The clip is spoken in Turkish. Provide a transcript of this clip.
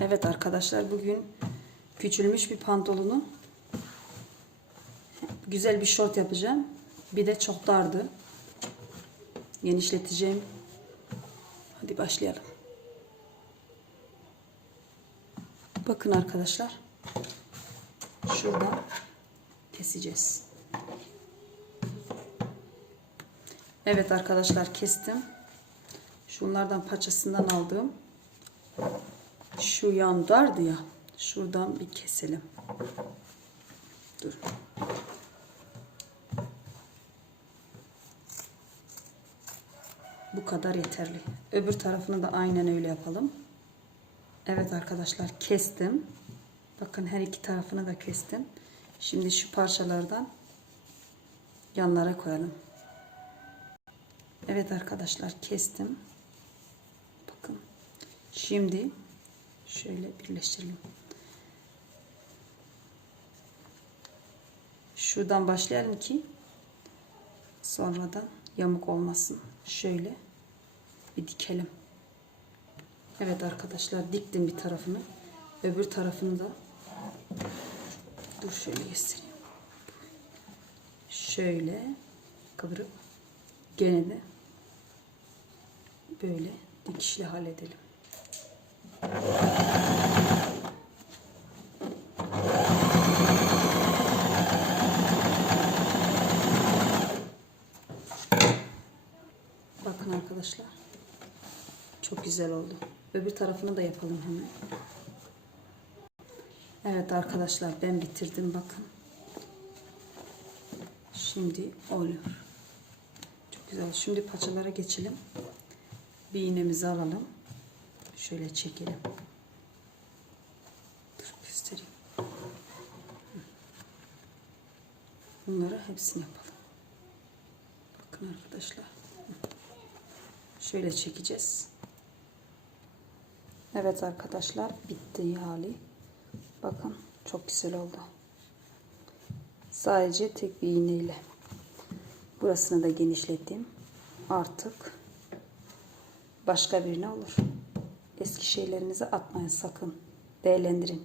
Evet arkadaşlar bugün küçülmüş bir pantolonu güzel bir şort yapacağım. Bir de çok dardı. Genişleteceğim. Hadi başlayalım. Bakın arkadaşlar. Şuradan keseceğiz. Evet arkadaşlar kestim. Şunlardan paçasından aldım. Şu yan dardı ya. Şuradan bir keselim. Dur. Bu kadar yeterli. Öbür tarafını da aynen öyle yapalım. Evet arkadaşlar kestim. Bakın her iki tarafını da kestim. Şimdi şu parçalardan yanlara koyalım. Evet arkadaşlar kestim. Bakın. Şimdi şöyle birleştirelim. Şuradan başlayalım ki sonradan yamuk olmasın. Şöyle bir dikelim. Evet arkadaşlar diktim bir tarafını. Öbür tarafını da dur şöyle göstereyim. Şöyle kıvırıp gene de böyle dikişle halledelim. Bakın arkadaşlar. Çok güzel oldu. Öbür tarafını da yapalım hemen. Evet arkadaşlar ben bitirdim bakın. Şimdi oluyor. Çok güzel. Şimdi paçalara geçelim. Bir iğnemizi alalım. Şöyle çekelim. Dur göstereyim. Bunları hepsini yapalım. Bakın arkadaşlar. Şöyle çekeceğiz. Evet arkadaşlar bitti hali. Bakın çok güzel oldu. Sadece tek bir iğneyle. Burasını da genişlettim. Artık başka birine olur. Eski şeylerinizi atmayın sakın. Değerlendirin.